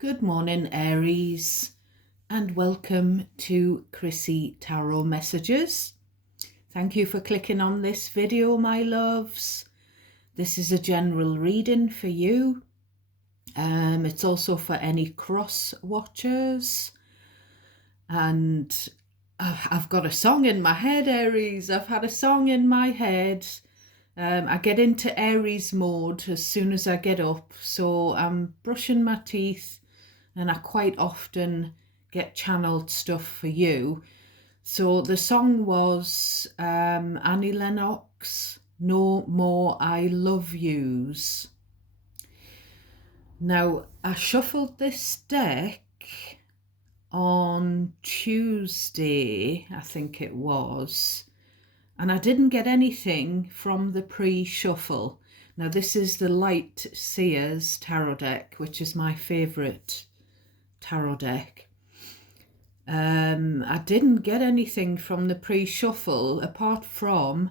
Good morning, Aries, and welcome to Chrissy Tarot Messages. Thank you for clicking on this video, my loves. This is a general reading for you. It's also for any cross watchers. And I've got a song in my head, Aries. I've had a song in my head. I get into Aries mode as soon as I get up. So I'm brushing my teeth and I quite often get channeled stuff for you. So the song was Annie Lennox, No More I Love Yous. Now, I shuffled this deck on Tuesday, I think it was, and I didn't get anything from the pre-shuffle. Now, this is the Light Seers tarot deck, which is my favourite tarot deck. I didn't get anything from the pre-shuffle apart from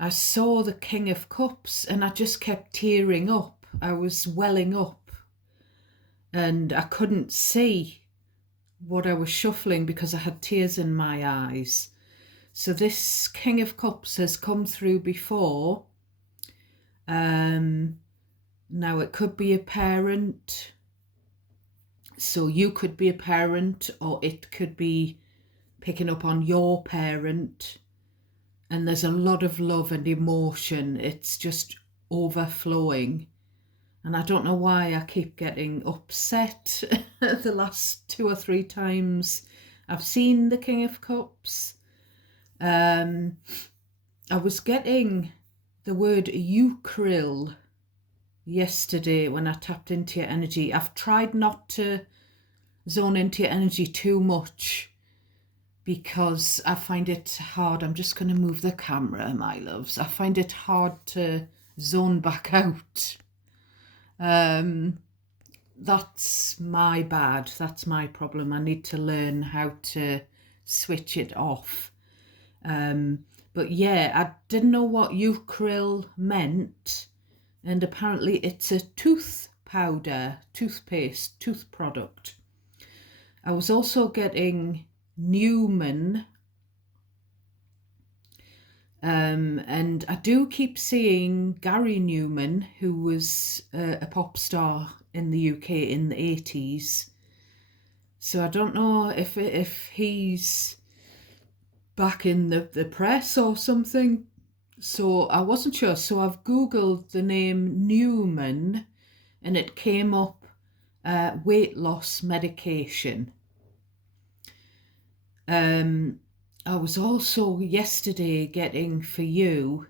I saw the King of Cups and I just kept tearing up. I was welling up and I couldn't see what I was shuffling because I had tears in my eyes. So this King of Cups has come through before. Now it could be a parent. So you could be a parent, or it could be picking up on your parent. And there's a lot of love and emotion. It's just overflowing. And I don't know why I keep getting upset the last 2 or 3 times I've seen the King of Cups. I was getting the word Ukrill yesterday when I tapped into your energy. I've tried not to zone into your energy too much because I find it hard. I'm just going to move the camera, my loves. I find it hard to zone back out. That's my bad. That's my problem. I need to learn how to switch it off. But yeah, I didn't know what Ukrill meant. And apparently it's a tooth powder, toothpaste, tooth product. I was also getting Newman. And I do keep seeing Gary Newman, who was a pop star in the UK in the 80s. So I don't know if he's back in the press or something. So I wasn't sure. So I've Googled the name Newman and it came up weight loss medication. I was also yesterday getting for you,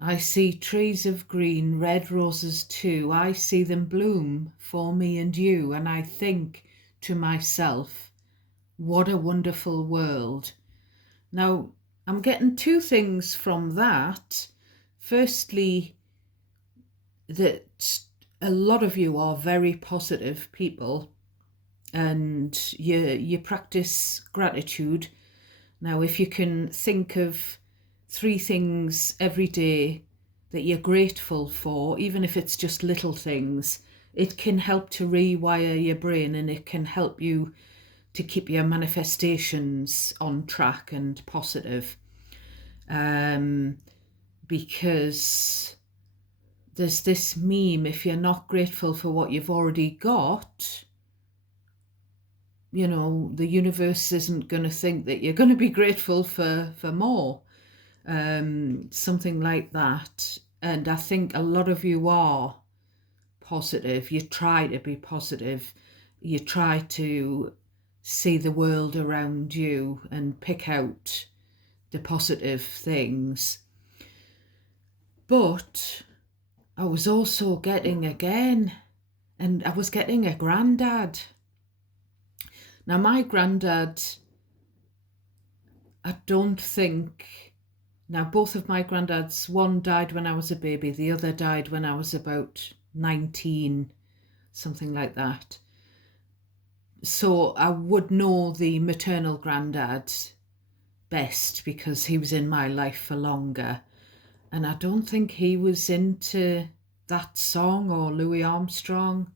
I see trees of green, red roses too. I see them bloom for me and you. And I think to myself, what a wonderful world. Now, I'm getting 2 things from that. Firstly, that a lot of you are very positive people and you practice gratitude. Now, if you can think of 3 things every day that you're grateful for, even if it's just little things, it can help to rewire your brain and it can help you to keep your manifestations on track and positive. Because there's this meme, if you're not grateful for what you've already got, you know, the universe isn't going to think that you're going to be grateful for more. Something like that. And I think a lot of you are positive. You try to be positive. You try to see the world around you and pick out the positive things. But I was also getting again, and I was getting a granddad. Now, my granddad, I don't think, now both of my granddads, one died when I was a baby, the other died when I was about 19, something like that. So I would know the maternal granddad best because he was in my life for longer. And I don't think he was into that song or Louis Armstrong.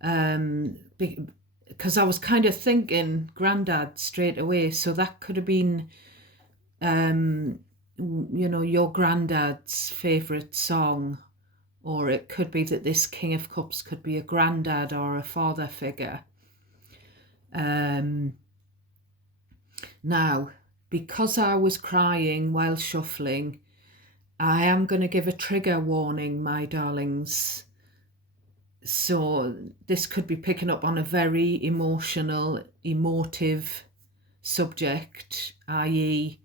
Because I was kind of thinking granddad straight away, so that could have been your granddad's favourite song, or it could be that this King of Cups could be a granddad or a father figure. Now, because I was crying while shuffling, I am going to give a trigger warning, my darlings. So this could be picking up on a very emotive subject, i.e.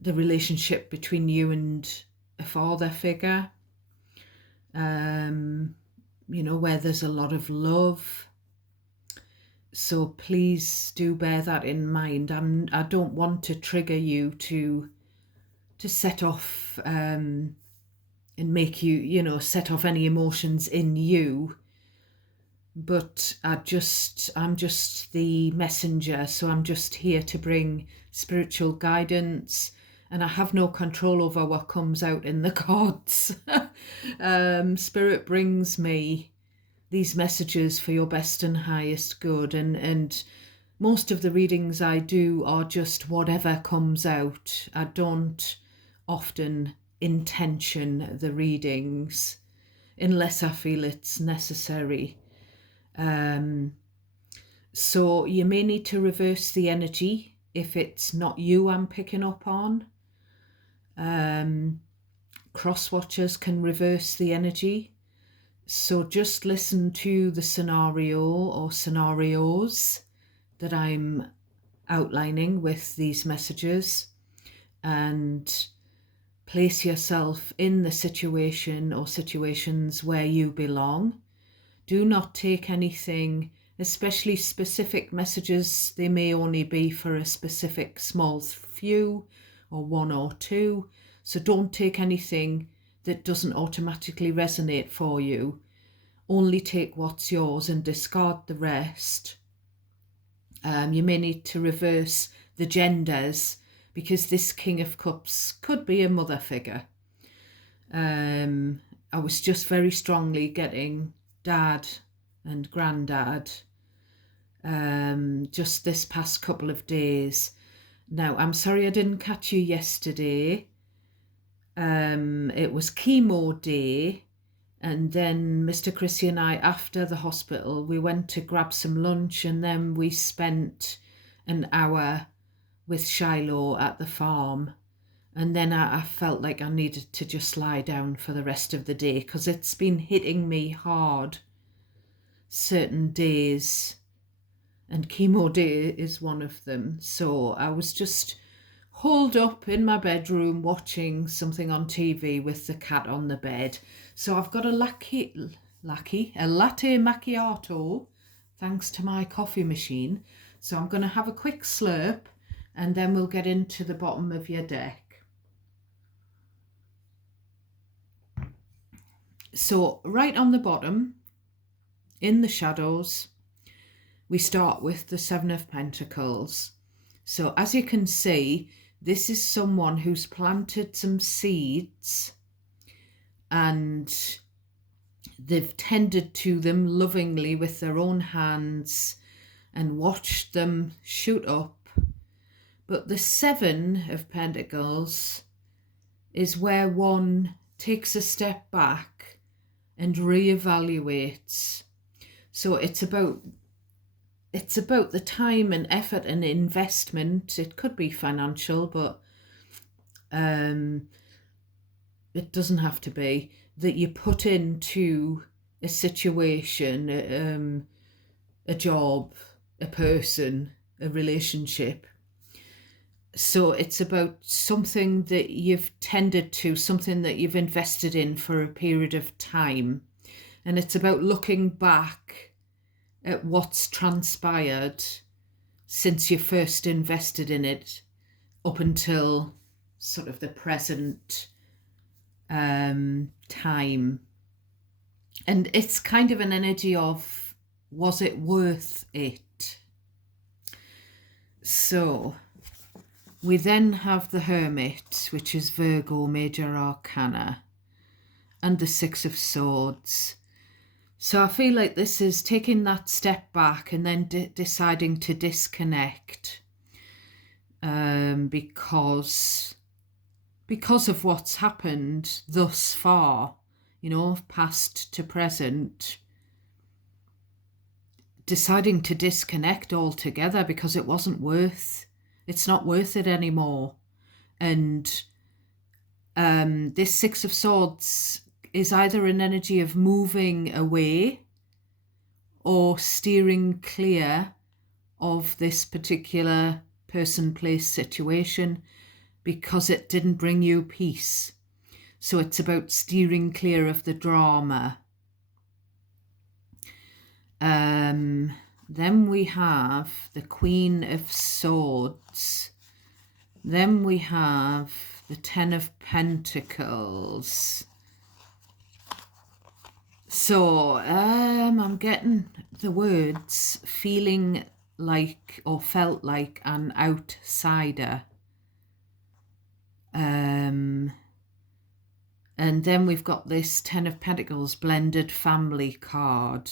the relationship between you and a father figure, where there's a lot of love. So please do bear that in mind. I don't want to trigger you to set off and make you, set off any emotions in you. But I'm just the messenger, so I'm just here to bring spiritual guidance, and I have no control over what comes out in the cards. Spirit brings me these messages for your best and highest good, and most of the readings I do are just whatever comes out. I don't often intention the readings unless I feel it's necessary. So you may need to reverse the energy if it's not you I'm picking up on. Cross watchers can reverse the energy. So just listen to the scenario or scenarios that I'm outlining with these messages and place yourself in the situation or situations where you belong. Do not take anything, especially specific messages. They may only be for a specific small few or one or two. So don't take anything that doesn't automatically resonate for you. Only take what's yours and discard the rest. You may need to reverse the genders because this King of Cups could be a mother figure. I was just very strongly getting dad and granddad just this past couple of days. Now, I'm sorry I didn't catch you yesterday. It was chemo day, and then Mr. Chrissy and I, after the hospital, we went to grab some lunch, and then we spent an hour with Shiloh at the farm. And then I felt like I needed to just lie down for the rest of the day because it's been hitting me hard certain days, and chemo day is one of them. So I was just holed up in my bedroom watching something on TV with the cat on the bed. So I've got a latte macchiato thanks to my coffee machine. So I'm going to have a quick slurp and then we'll get into the bottom of your deck. So right on the bottom, in the shadows, we start with the Seven of Pentacles. So as you can see, this is someone who's planted some seeds and they've tended to them lovingly with their own hands and watched them shoot up. But the Seven of Pentacles is where one takes a step back and reevaluates. So it's about the time and effort and investment. It could be financial, but it doesn't have to be, that you put into a situation, a job, a person, a relationship. So it's about something that you've tended to, something that you've invested in for a period of time. And it's about looking back at what's transpired since you first invested in it up until sort of the present time. And it's kind of an energy of, was it worth it? So we then have the Hermit, which is Virgo, Major Arcana, and the Six of Swords. So I feel like this is taking that step back and then deciding to disconnect, because of what's happened thus far, past to present, deciding to disconnect altogether because it's not worth it anymore. And this Six of Swords is either an energy of moving away or steering clear of this particular person, place, situation because it didn't bring you peace. So it's about steering clear of the drama. Then we have the Queen of Swords. Then we have the Ten of Pentacles. So I'm getting the words feeling like or felt like an outsider. And then we've got this Ten of Pentacles blended family card.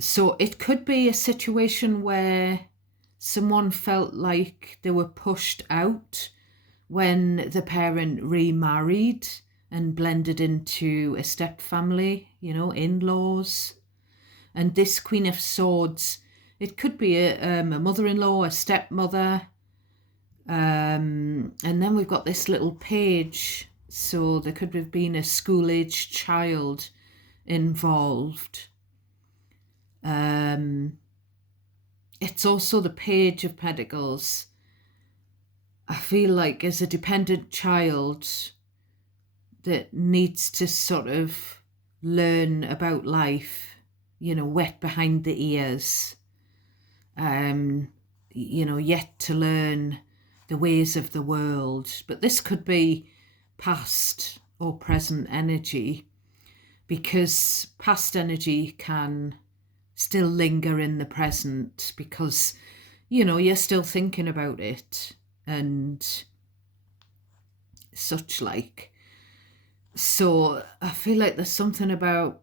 So it could be a situation where someone felt like they were pushed out when the parent remarried and blended into a step family, in-laws. And this Queen of Swords, it could be a mother-in-law, a stepmother. And then we've got this little page. So there could have been a school-aged child involved. It's also the Page of Pentacles. I feel like as a dependent child that needs to sort of learn about life, wet behind the ears, yet to learn the ways of the world. But this could be past or present energy, because past energy can still linger in the present because, you're still thinking about it and such like. So I feel like there's something about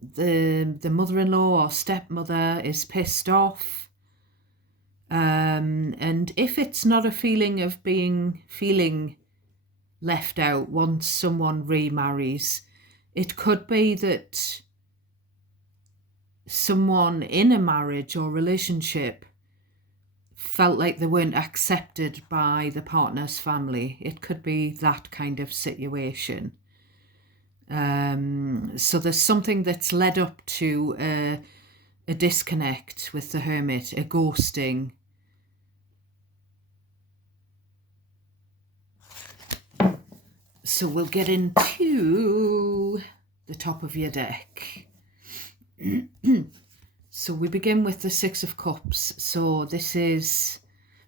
the mother-in-law or stepmother is pissed off. And if it's not a feeling of feeling left out once someone remarries, it could be that someone in a marriage or relationship felt like they weren't accepted by the partner's family. It could be that kind of situation. So there's something that's led up to a disconnect with the Hermit, a ghosting. So we'll get into the top of your deck. So we begin with the Six of Cups. So this is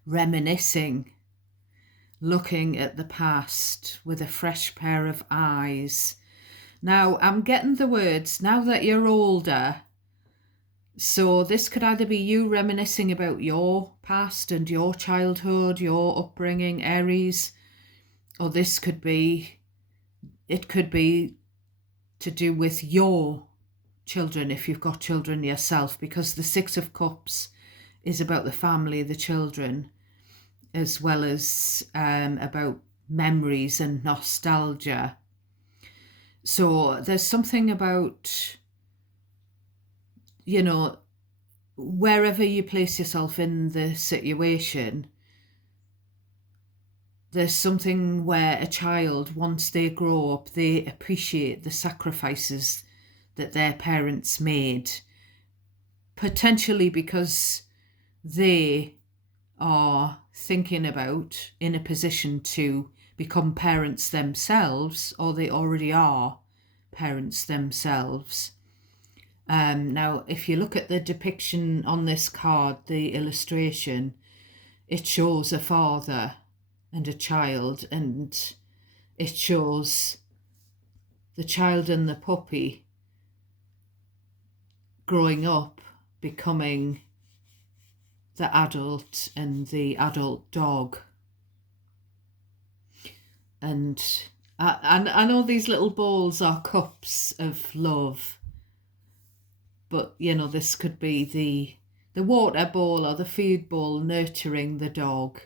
reminiscing, looking at the past with a fresh pair of eyes. Now I'm getting the words, now that you're older. So this could either be you reminiscing about your past and your childhood, your upbringing, Aries, or it could be to do with your children if you've got children yourself, because the Six of Cups is about the family, the children, as well as about memories and nostalgia. So there's something about, wherever you place yourself in the situation, there's something where a child, once they grow up, they appreciate the sacrifices that their parents made, potentially because they are thinking about in a position to become parents themselves, or they already are parents themselves. Now, if you look at the depiction on this card, the illustration, it shows a father and a child, and it shows the child and the puppy growing up, becoming the adult and the adult dog. And I know these little bowls are cups of love, but this could be the water bowl or the feed bowl nurturing the dog,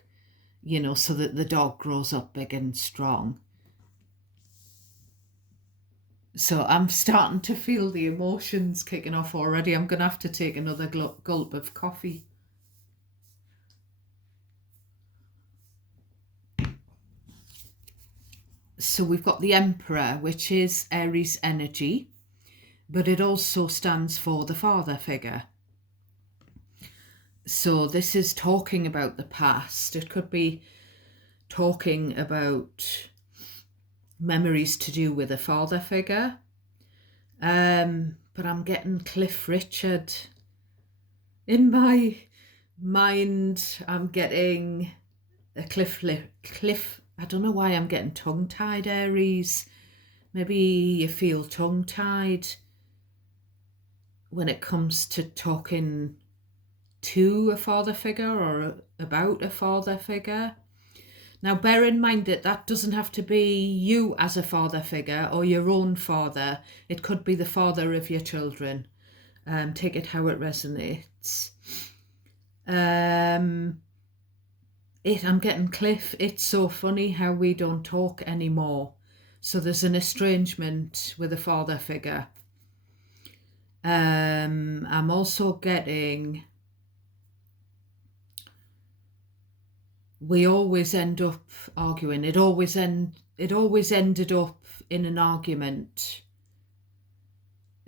so that the dog grows up big and strong. So I'm starting to feel the emotions kicking off already. I'm going to have to take another gulp of coffee. So we've got the Emperor, which is Aries energy, but it also stands for the father figure. So this is talking about the past. It could be talking about memories to do with a father figure. But I'm getting Cliff Richard. In my mind, I'm getting a cliff. I don't know why I'm getting tongue-tied, Aries. Maybe you feel tongue-tied when it comes to talking to a father figure or about a father figure. Now, bear in mind that that doesn't have to be you as a father figure or your own father. It could be the father of your children. Take it how it resonates. I'm getting Cliff. It's so funny how we don't talk anymore. So there's an estrangement with a father figure. I'm also getting, we always end up arguing. It always ended up in an argument.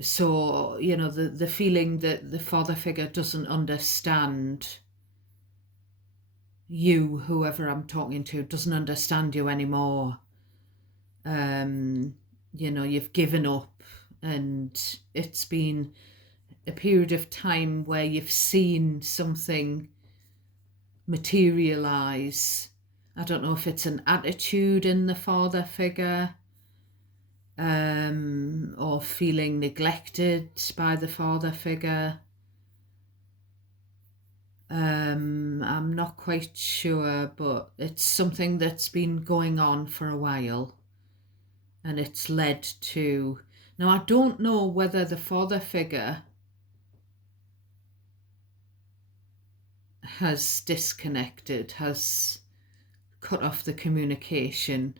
So, the feeling that the father figure doesn't understand you, whoever I'm talking to, doesn't understand you anymore. You've given up, and it's been a period of time where you've seen something materialize. I don't know if it's an attitude in the father figure, or feeling neglected by the father figure. I'm not quite sure, but it's something that's been going on for a while, and it's led to... Now, I don't know whether the father figure has disconnected, has cut off the communication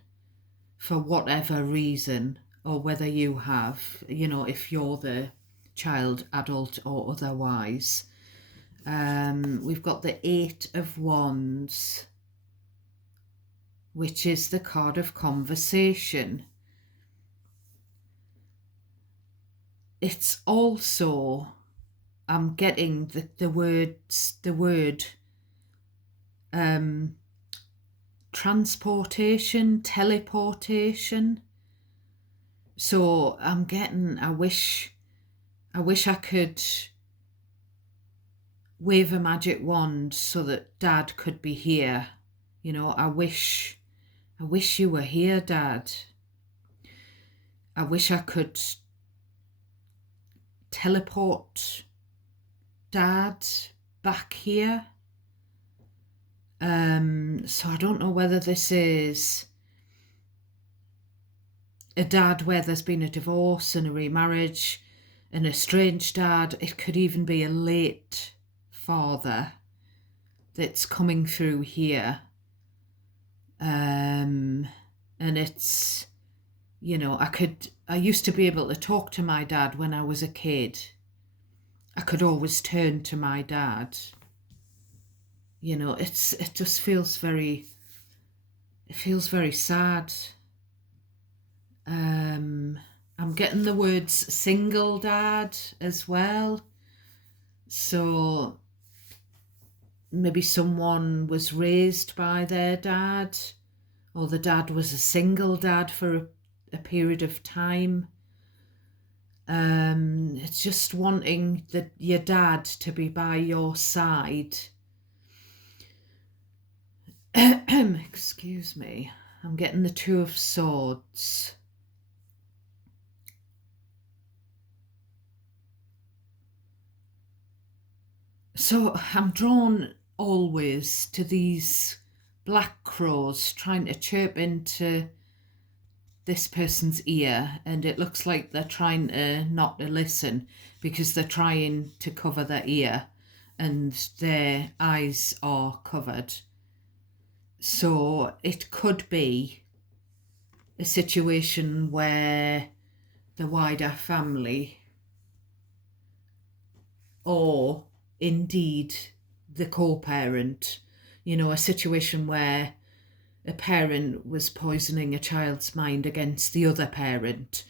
for whatever reason, or whether you have, if you're the child, adult, or otherwise. We've got the Eight of Wands, which is the card of conversation. It's also, I'm getting the word transportation, teleportation. So I'm getting, I wish I could wave a magic wand so that Dad could be here. I wish you were here, Dad. I wish I could teleport Dad back here. So I don't know whether this is a dad where there's been a divorce and a remarriage, an estranged dad. It could even be a late father that's coming through here. And it's, I used to be able to talk to my dad when I was a kid. I could always turn to my dad. It just feels very sad. I'm getting the words single dad as well. So maybe someone was raised by their dad, or the dad was a single dad for a period of time. It's just wanting your dad to be by your side. Excuse me. I'm getting the Two of Swords. So I'm drawn always to these black crows trying to chirp into this person's ear, and it looks like they're trying to not to listen because they're trying to cover their ear and their eyes are covered. So it could be a situation where the wider family, or indeed the co-parent, a situation where a parent was poisoning a child's mind against the other parent,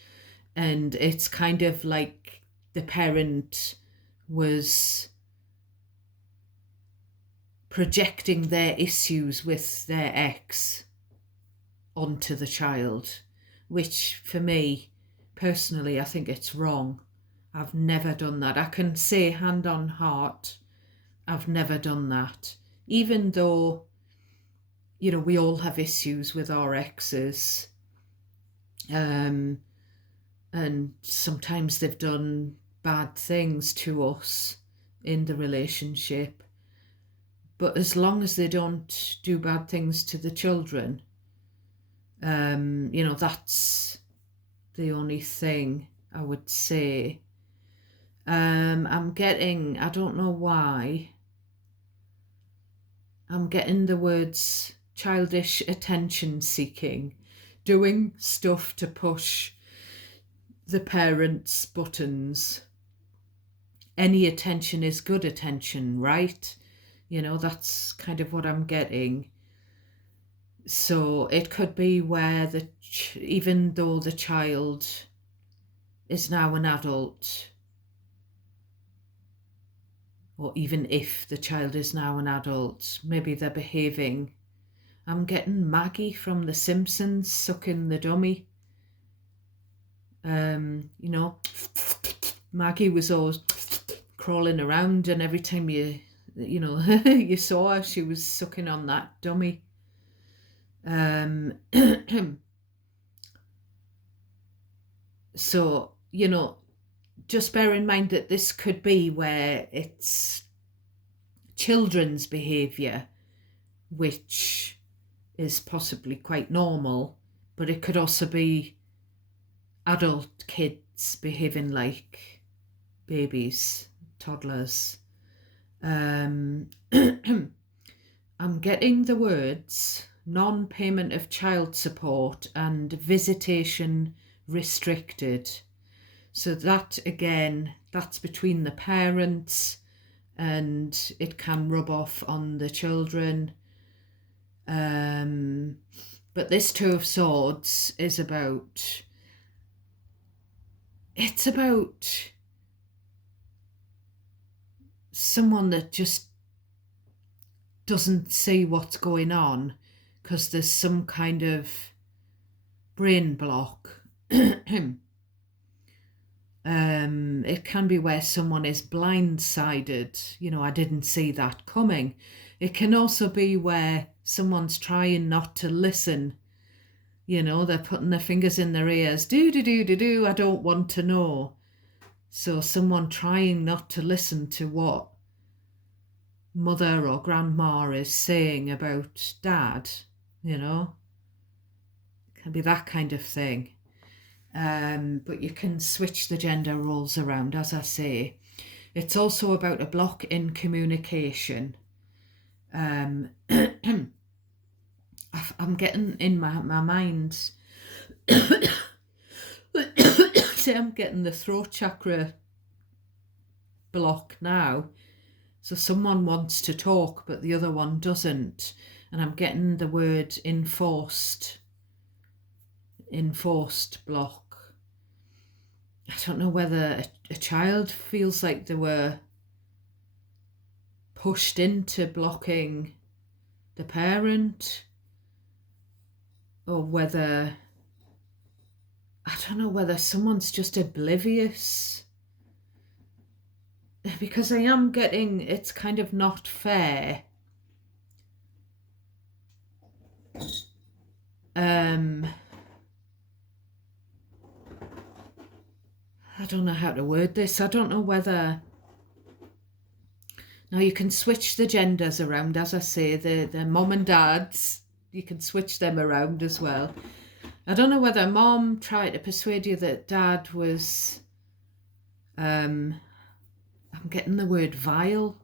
and it's kind of like the parent was projecting their issues with their ex onto the child, which for me personally, I think it's wrong. I've never done that. I can say hand on heart, I've never done that. Even though, we all have issues with our exes. And sometimes they've done bad things to us in the relationship. But as long as they don't do bad things to the children, that's the only thing I would say. I'm getting, I don't know why, I'm getting the words childish attention seeking, doing stuff to push the parents' buttons. Any attention is good attention, right? That's kind of what I'm getting. So it could be where even though the child is now an adult, or even if the child is now an adult, maybe they're behaving. I'm getting Maggie from The Simpsons sucking the dummy. Maggie was always crawling around, and every time you saw her, she was sucking on that dummy. So, just bear in mind that this could be where it's children's behaviour, which is possibly quite normal, but it could also be adult kids behaving like babies, toddlers. I'm getting the words non-payment of child support and visitation restricted. So that, again, that's between the parents, and it can rub off on the children. But this Two of Swords is about, it's about someone that just doesn't see what's going on because there's some kind of brain block. It can be where someone is blindsided. I didn't see that coming. It can also be where someone's trying not to listen. They're putting their fingers in their ears. I don't want to know. So someone trying not to listen to what mother or grandma is saying about dad, it can be that kind of thing. But you can switch the gender roles around, as I say. It's also about a block in communication. I'm getting in my mind, say I'm getting the throat chakra block now. So someone wants to talk, but the other one doesn't. And I'm getting the word enforced block. I don't know whether a child feels like they were pushed into blocking the parent, or whether, I don't know, whether someone's just oblivious. Because I am getting, it's kind of not fair. I don't know how to word this. I don't know whether... Now you can switch the genders around, as I say, the mom and dads, you can switch them around as well. I don't know whether mom tried to persuade you that dad was, I'm getting the word vile,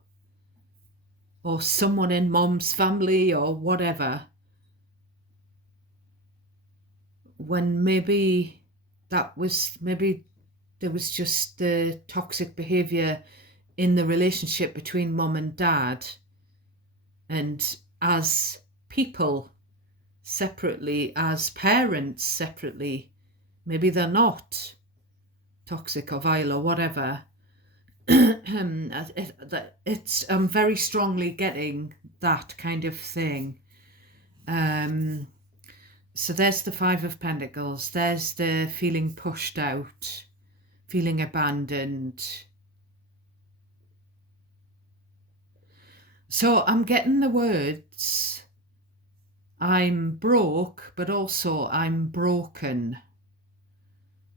or someone in mom's family or whatever, when maybe maybe there was just the toxic behaviour in the relationship between mom and dad, and as people separately, as parents separately, maybe they're not toxic or vile or whatever. I'm very strongly getting that kind of thing. So there's the Five of Pentacles, there's the feeling pushed out, feeling abandoned. So I'm getting the words, I'm broke, but also I'm broken.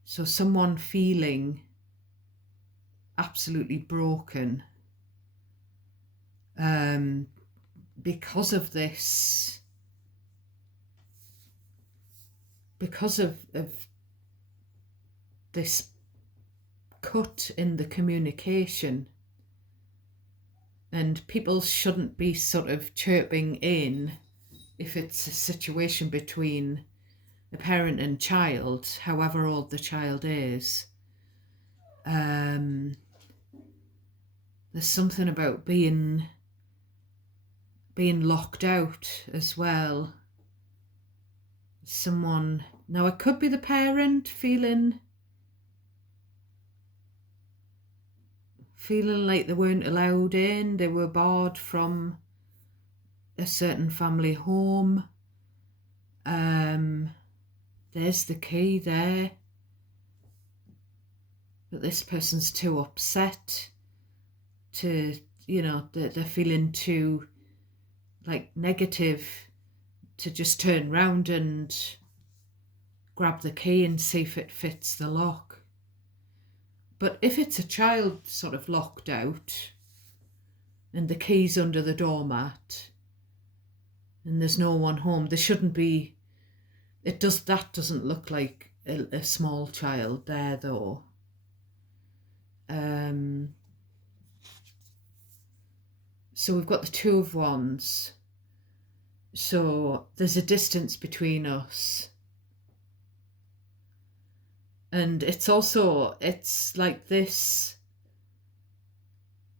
So someone feeling absolutely broken because of this, because of this cut in the communication. And people shouldn't be sort of chirping in if it's a situation between a parent and child, however old the child is. There's something about being locked out as well. Someone, now it could be the parent feeling like they weren't allowed in, they were barred from a certain family home. There's the key there, but this person's too upset to, they're feeling too negative to just turn round and grab the key and see if it fits the lock. But if it's a child sort of locked out and the key's under the doormat and there's no one home, there shouldn't be, that doesn't look like a small child there though. So we've got the Two of Wands. So there's a distance between us. And it's like this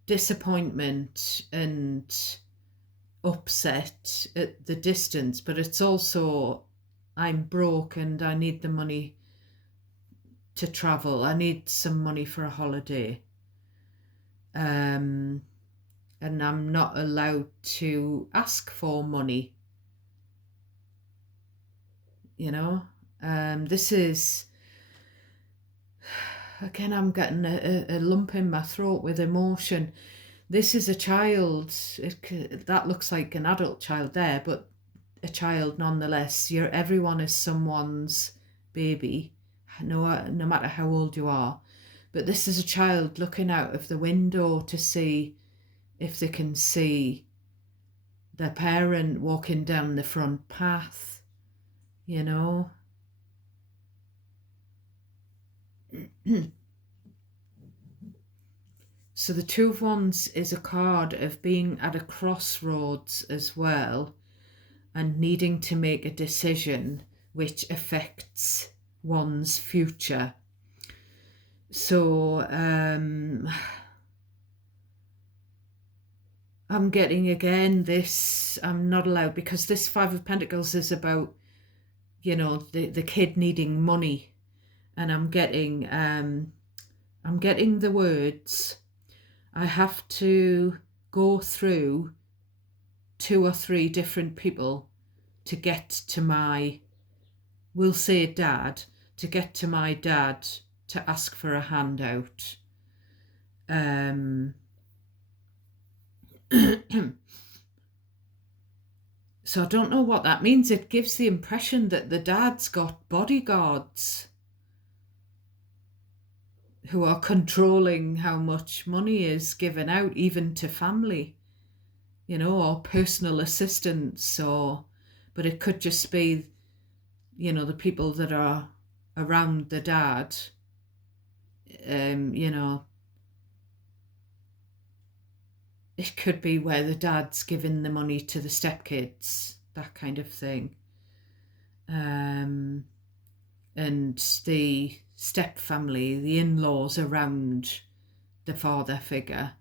disappointment and upset at the distance, but it's also, I'm broke and I need the money to travel. I need some money for a holiday. And I'm not allowed to ask for money. This is, again, I'm getting a lump in my throat with emotion. This is a child, that looks like an adult child there, but a child nonetheless. Everyone is someone's baby, no matter how old you are. But this is a child looking out of the window to see if they can see their parent walking down the front path, So the Two of Wands is a card of being at a crossroads as well and needing to make a decision which affects one's future. So I'm getting again this, I'm not allowed, because this Five of Pentacles is about, the kid needing money. And I'm getting the words, I have to go through 2 or 3 different people to get to my, we'll say dad, to get to my dad to ask for a handout. So I don't know what that means. It gives the impression that the dad's got bodyguards who are controlling how much money is given out, even to family, or personal assistants, but it could just be the people that are around the dad, you know, it could be where the dad's giving the money to the stepkids, that kind of thing. And the step family, the in-laws around the father figure,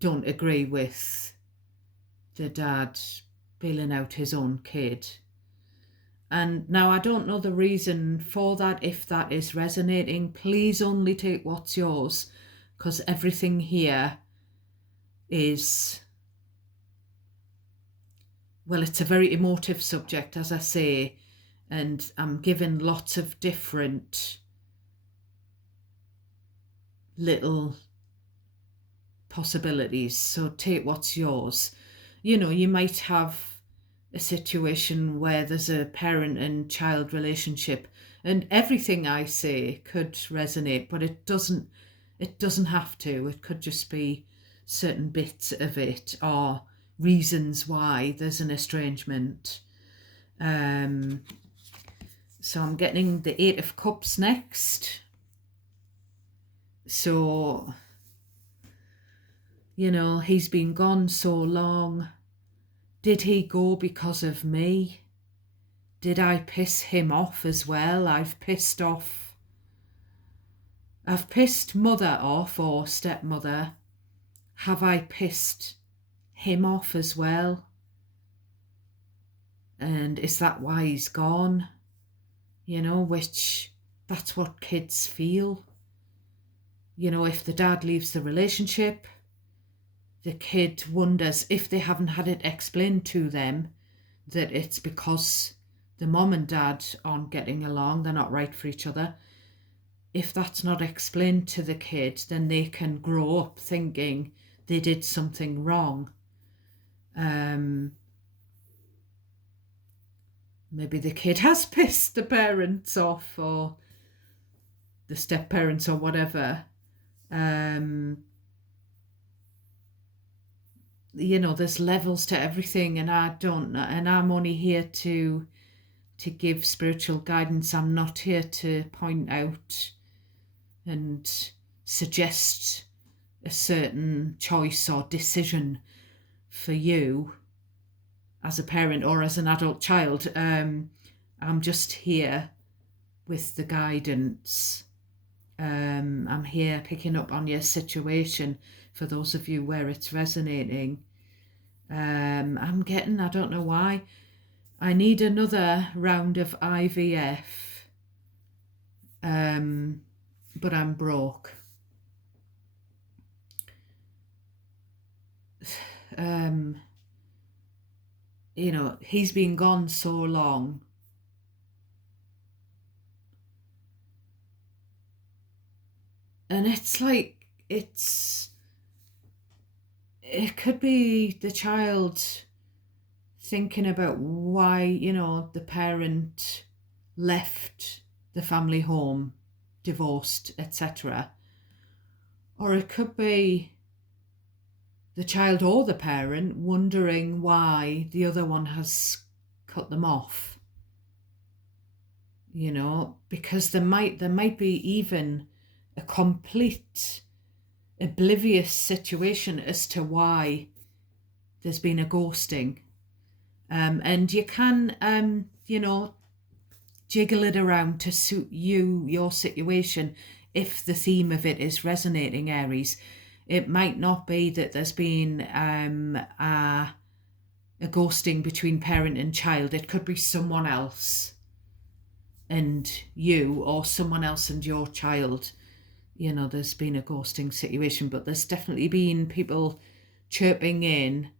don't agree with the dad bailing out his own kid. And now I don't know the reason for that. If that is resonating, please only take what's yours, because everything here is, well, it's a very emotive subject, as I say, and I'm given lots of different little possibilities. So take what's yours. You might have a situation where there's a parent and child relationship, and everything I say could resonate, but it doesn't have to. It could just be certain bits of it, or reasons why there's an estrangement. So I'm getting the Eight of Cups next. So, he's been gone so long. Did he go because of me? Did I piss him off as well? I've pissed mother off, or stepmother. Have I pissed him off as well? And is that why he's gone? Which, that's what kids feel. If the dad leaves the relationship, the kid wonders, if they haven't had it explained to them, that it's because the mom and dad aren't getting along, they're not right for each other. If that's not explained to the kid, then they can grow up thinking they did something wrong. Maybe the kid has pissed the parents off, or the step parents, or whatever. There's levels to everything, and I don't know, and I'm only here to give spiritual guidance. I'm not here to point out and suggest a certain choice or decision for you as a parent or as an adult child. I'm just here with the guidance. I'm here picking up on your situation for those of you where it's resonating. I'm getting, I don't know why, I need another round of IVF, but I'm broke. He's been gone so long. And it's like, it could be the child thinking about why, the parent left the family home, divorced, etc. Or it could be the child or the parent wondering why the other one has cut them off. Because there might be even a complete oblivious situation as to why there's been a ghosting. And you can, jiggle it around to suit your situation, if the theme of it is resonating, Aries. It might not be that there's been a ghosting between parent and child. It could be someone else and you, or someone else and your child. There's been a ghosting situation, but there's definitely been people chirping in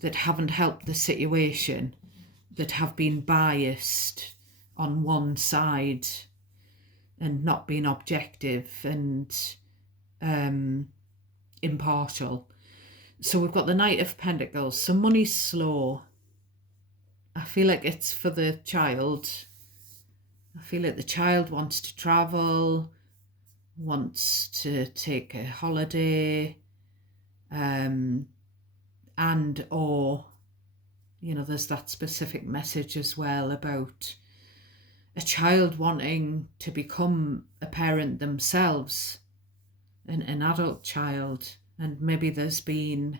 that haven't helped the situation, that have been biased on one side and not been objective and impartial. So we've got the Knight of Pentacles. So money's slow. I feel like it's for the child. I feel like the child wants to travel, wants to take a holiday, and or there's that specific message as well about a child wanting to become a parent themselves, an adult child, and maybe there's been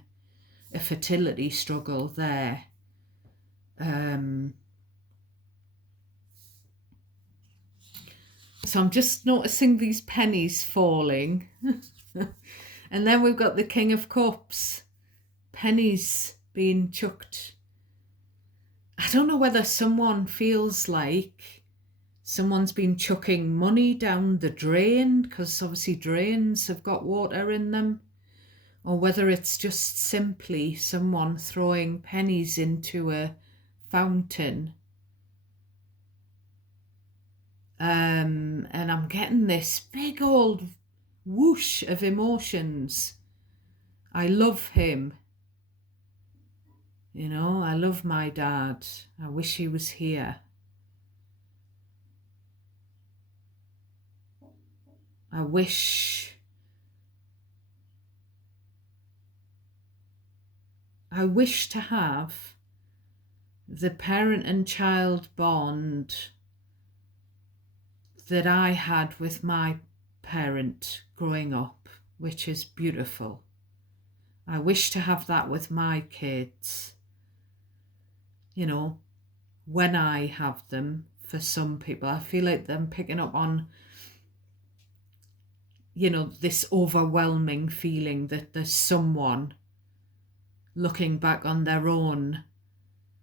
a fertility struggle there. So I'm just noticing these pennies falling. And then we've got the King of Cups, pennies being chucked. I don't know whether someone feels like someone's been chucking money down the drain, because obviously drains have got water in them, or whether it's just simply someone throwing pennies into a fountain. And I'm getting this big old whoosh of emotions. I love him. I love my dad. I wish he was here. I wish to have the parent and child bond that I had with my parent growing up, which is beautiful. I wish to have that with my kids. When I have them, for some people, I feel like them picking up on, this overwhelming feeling that there's someone looking back on their own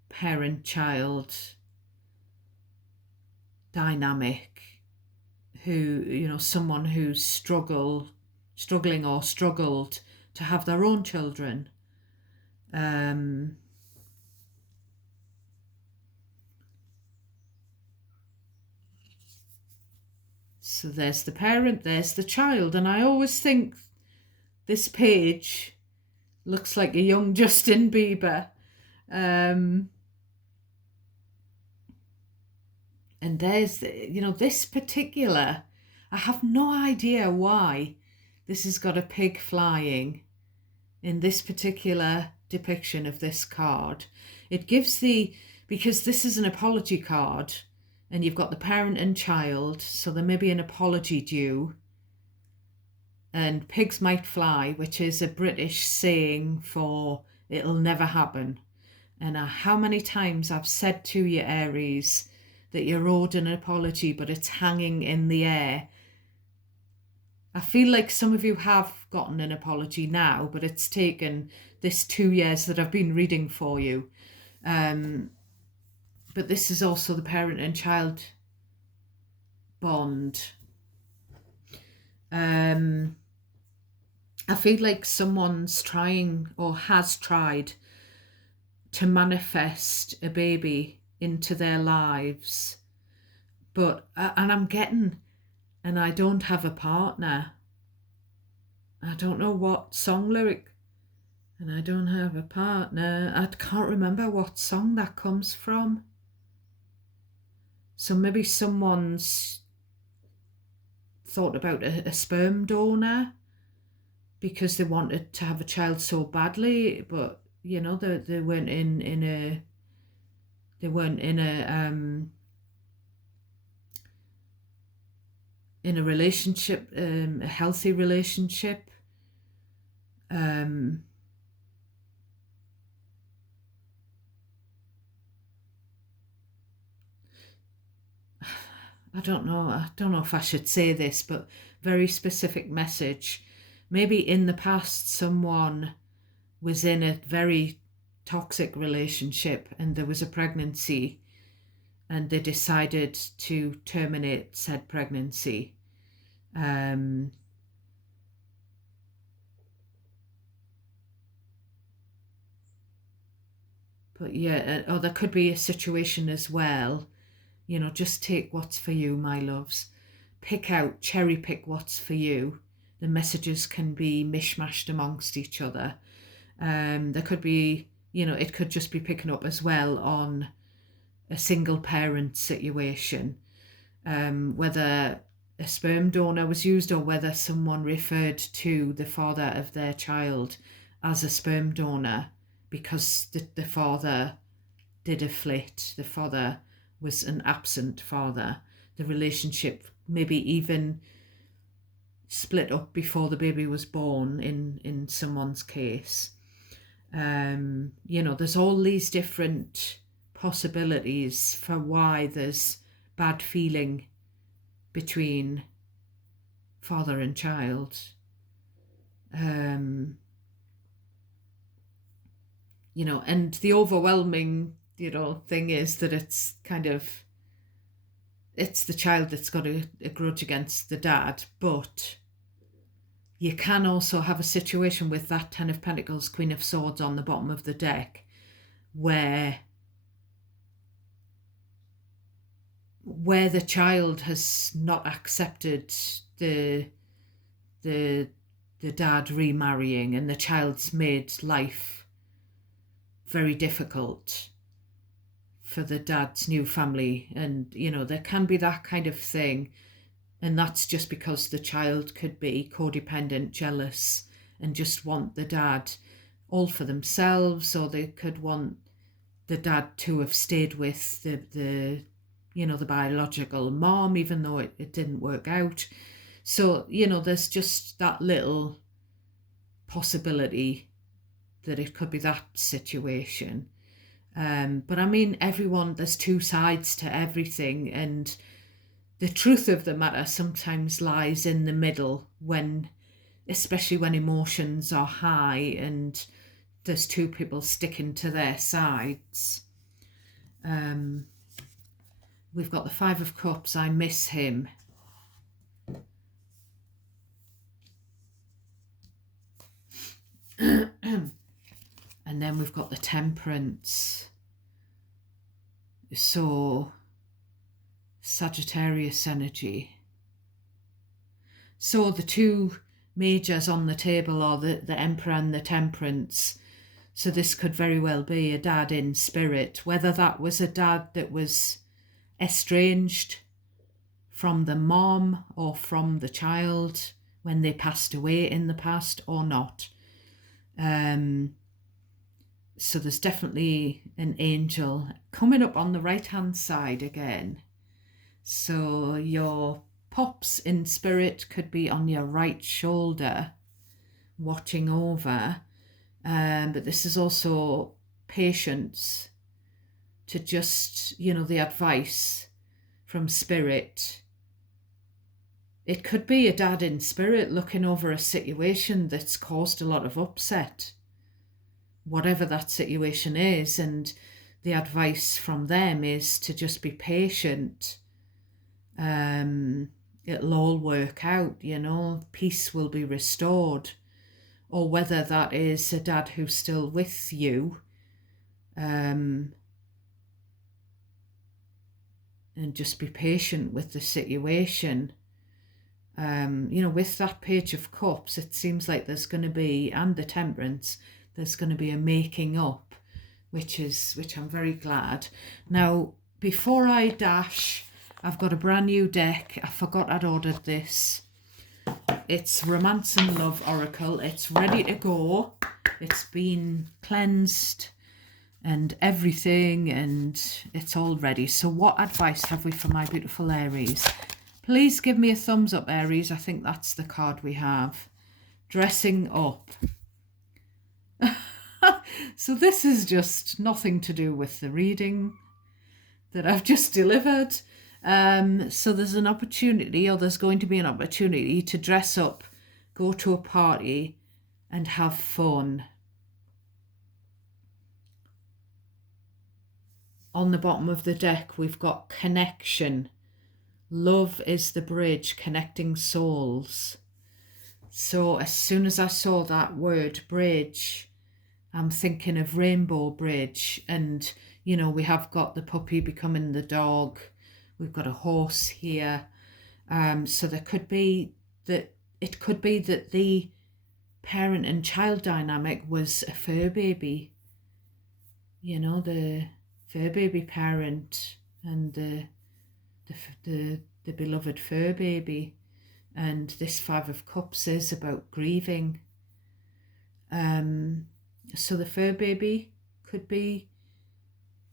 parent-child dynamic, who, someone who's struggling or struggled to have their own children. So there's the parent, there's the child, and I always think this page looks like a young Justin Bieber. And there's, this particular, I have no idea why this has got a pig flying in this particular depiction of this card. It gives because this is an apology card, and you've got the parent and child, so there may be an apology due. And pigs might fly, which is a British saying for it'll never happen. And how many times I've said to you, Aries, that you're owed an apology, but it's hanging in the air. I feel like some of you have gotten an apology now, but it's taken this 2 years that I've been reading for you. But this is also the parent and child bond. I feel like someone's trying or has tried to manifest a baby into their lives, but and I don't have a partner. I don't know what song lyric, and I don't have a partner. I can't remember what song that comes from. So maybe someone's thought about a sperm donor because they wanted to have a child so badly, but they weren't in a relationship, a healthy relationship. I don't know if I should say this, but very specific message. Maybe in the past someone was in a very toxic relationship and there was a pregnancy and they decided to terminate said pregnancy. But yeah, or there could be a situation as well, just take what's for you, my loves. Cherry pick what's for you. The messages can be mishmashed amongst each other. There could be, it could just be picking up as well on a single parent situation, whether a sperm donor was used or whether someone referred to the father of their child as a sperm donor because the father did a flit. The father was an absent father. The relationship maybe even split up before the baby was born in someone's case. There's all these different possibilities for why there's bad feeling between father and child. And the overwhelming, thing is that it's the child that's got a grudge against the dad, but you can also have a situation with that Ten of Pentacles, Queen of Swords on the bottom of the deck, where the child has not accepted the dad remarrying, and the child's made life very difficult for the dad's new family. And there can be that kind of thing, and that's just because the child could be codependent, jealous, and just want the dad all for themselves, or they could want the dad to have stayed with the biological mom, even though it didn't work out. So there's just that little possibility that it could be that situation. But I mean, there's two sides to everything, and the truth of the matter sometimes lies in the middle, especially when emotions are high and there's two people sticking to their sides. We've got the Five of Cups, I miss him. And then we've got the Temperance. So Sagittarius energy. So the two majors on the table are the Emperor and the Temperance. So this could very well be a dad in spirit, whether that was a dad that was estranged from the mom or from the child when they passed away in the past or not. So there's definitely an angel coming up on the right hand side again. So your pops in spirit could be on your right shoulder watching over, but this is also patience to just, the advice from spirit. It could be a dad in spirit looking over a situation that's caused a lot of upset, whatever that situation is, and the advice from them is to just be patient. It'll all work out, peace will be restored. Or whether that is a dad who's still with you, and just be patient with the situation. With that Page of Cups, it seems like there's going to be, and the Temperance, there's going to be a making up, which I'm very glad. Now, before I dash, I've got a brand new deck. I forgot I'd ordered this. It's Romance and Love Oracle. It's ready to go. It's been cleansed and everything, and it's all ready. So what advice have we for my beautiful Aries? Please give me a thumbs up, Aries. I think that's the card we have. Dressing up. So this is just nothing to do with the reading that I've just delivered. So there's an opportunity, or there's going to be an opportunity to dress up, go to a party and have fun. On the bottom of the deck, we've got connection. Love is the bridge connecting souls. So as soon as I saw that word bridge, I'm thinking of Rainbow Bridge. And, we have got the puppy becoming the dog. We've got a horse here. So it could be that the parent and child dynamic was a fur baby. The fur baby parent and the beloved fur baby. And this Five of Cups is about grieving. So the fur baby could be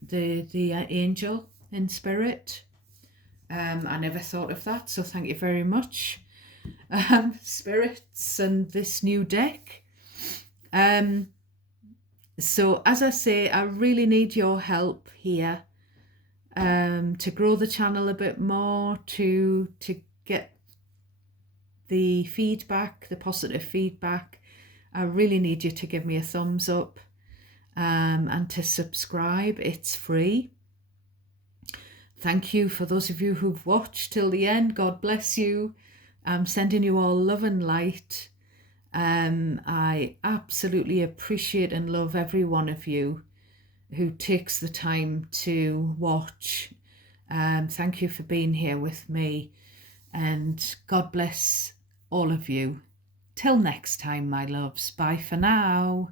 the angel in spirit. I never thought of that, so thank you very much, spirits, and this new deck. So as I say, I really need your help here, to grow the channel a bit more, to get the feedback, the positive feedback. I really need you to give me a thumbs up, and to subscribe. It's free. Thank you for those of you who've watched till the end. God bless you. I'm sending you all love and light. I absolutely appreciate and love every one of you who takes the time to watch. Thank you for being here with me, and God bless all of you. Till next time, my loves. Bye for now.